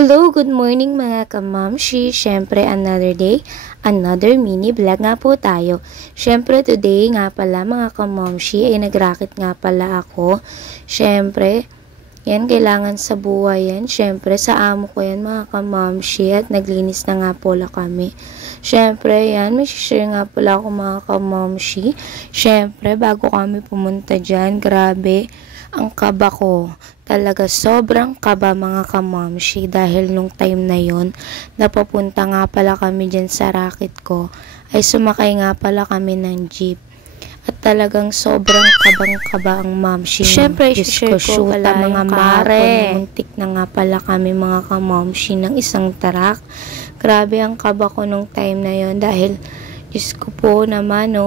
Hello, good morning mga kamamshi. Siyempre, another day, another mini vlog nga po tayo. Siyempre, today nga pala mga kamamshi, ay nagraket nga pala ako. Siyempre, yan, kailangan sa buhay yan. Siyempre, sa amo ko yan mga kamamshi at naglinis na nga pala kami. Siyempre, yan, may share nga pala ako mga kamamshi. Siyempre, bago kami pumunta dyan, grabe, ang kaba ko. Talaga sobrang kaba mga kamamshi dahil nung time na yon napapunta nga pala kami dyan sa racket ko ay sumakay nga pala kami ng jeep at talagang sobrang kabang-kaba ang mamshi. Siyempre, share ko pala mga mare. Muntik na nga pala kami mga kamamshi ng isang truck. Grabe ang kaba ko nung time na yon dahil Diyos ko po naman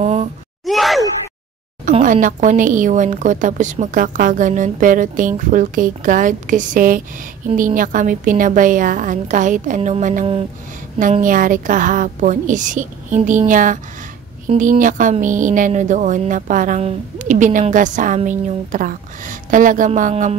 ang anak ko naiwan ko tapos magkakaganon, pero thankful kay God kasi hindi niya kami pinabayaan kahit ano man ang nangyari kahapon is hindi niya kami inano doon na parang ibinangga sa amin yung truck. Talaga mga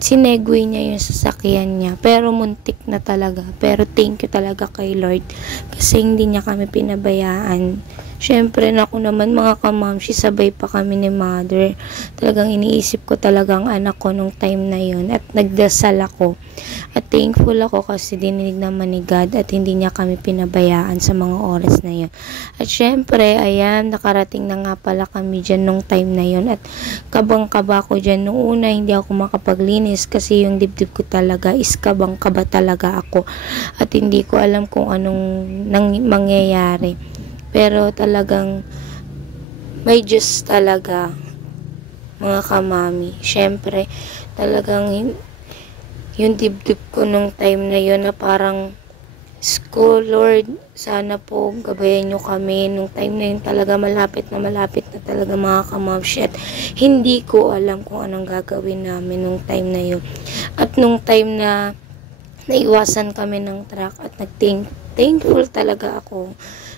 sinegway niya yung sasakyan niya pero muntik na talaga, pero thank you talaga kay Lord kasi hindi niya kami pinabayaan. Syempre, naku naman mga kamamshi, sabay pa kami ni mother. Talagang iniisip ko talaga ang anak ko nung time na yon at nagdasal ako. At thankful ako kasi dininig naman ni God at hindi niya kami pinabayaan sa mga oras na yon. At syempre, ayan, nakarating na nga pala kami dyan nung time na yon at kabang-kaba ko dyan. Nung una, hindi ako makapaglinis kasi yung dibdib ko talaga is kabang-kaba talaga ako. At hindi ko alam kung anong mangyayari. Pero talagang may Diyos talaga mga kamami. Siyempre talagang yung dibdib ko nung time na yun na parang Lord, sana po gabayan nyo kami nung time na yun. Talaga malapit na talaga mga kamamshi at hindi ko alam kung anong gagawin namin nung time na yun. At nung time na naiwasan kami ng truck at thankful talaga ako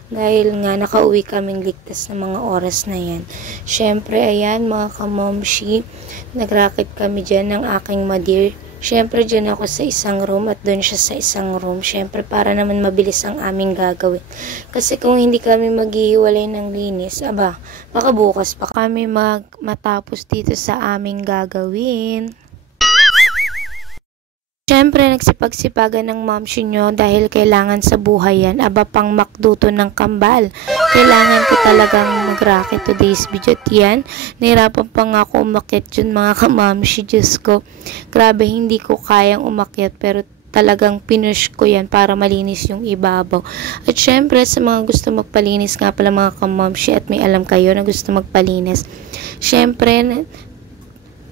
dahil nga nakauwi kaming ligtas ng mga oras na yan. Syempre, ayan mga kamamshi, nagraket kami dyan ng aking madir. Syempre, dyan ako sa isang room at doon siya sa isang room. Syempre, para naman mabilis ang aming gagawin. Kasi kung hindi kami maghihiwalay ng linis, baka bukas pa kami matapos dito sa aming gagawin. Siyempre, nagsipag-sipagan ng mamshi nyo dahil kailangan sa buhay yan. Pang makduto ng kambal. Kailangan ko talagang mag-racket today's video at yan. Nahirapan pa nga ako umakyat yun mga kamamshi. Diyos ko, grabe hindi ko kayang umakyat pero talagang pinush ko yan para malinis yung ibabaw. At syempre, sa mga gusto magpalinis nga pala mga kamamshi at may alam kayo na gusto magpalinis. Syempre,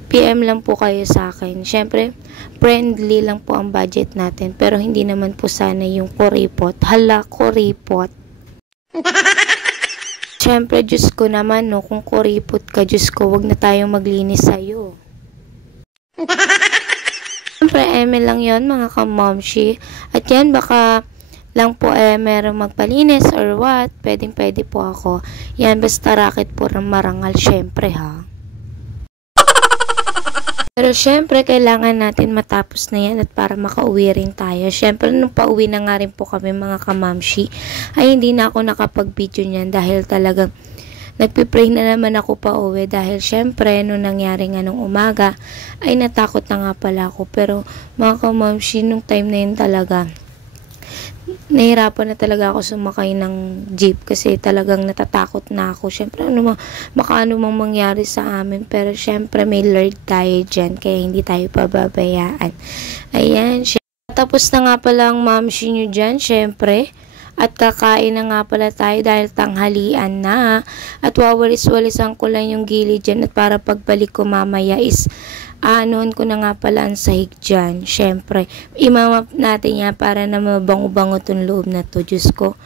PM lang po kayo sa akin. Siyempre, friendly lang po ang budget natin. Pero hindi naman po sana yung kuripot. Hala, kuripot. Siyempre, Diyos ko naman, kung kuripot ka, Diyos ko, wag na tayong maglinis sa'yo. Siyempre, lang yon mga kamamshi. At yan, baka lang po merong magpalinis or what. Pwede po ako. Yan, basta racket po ng marangal, siyempre ha. Pero syempre, kailangan natin matapos na yan at para makauwi rin tayo. Syempre, nung pauwi na nga rin po kami mga kamamshi, ay hindi na ako nakapag-video niyan dahil talagang nagpipray na naman ako pa uwi dahil syempre, nung nangyari nga nung umaga, ay natakot na nga pala ako. Pero mga kamamshi, nung time na yun talaga, nahirapan na talaga ako sumakay ng jeep kasi talagang natatakot na ako. Syempre, baka ano mang mangyari sa amin. Pero syempre, may Lord tayo dyan kaya hindi tayo pababayaan. Ayan, tapos na nga pala ang mamshi nyo dyan, syempre. At kakain na nga pala tayo dahil tanghalian na. At wawalis-walisan ko lang yung gilid dyan at para pagbalik ko mamaya is anoon ko na nga pala ang sahig dyan. Siyempre, imamap natin yan para na mabango-bango itong loob na to. Diyos ko,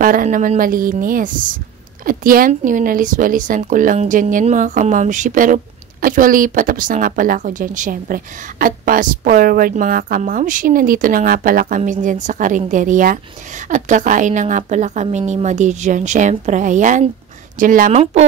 para naman malinis. At yan, winalis-walisan ko lang dyan yan mga kamamshi. Pero actually, patapos na nga pala ako dyan, syempre. At fast forward mga kamamshi, nandito na nga pala kami dyan sa karinderya. At kakain na nga pala kami ni Madir dyan. Syempre, ayan, dyan lamang po.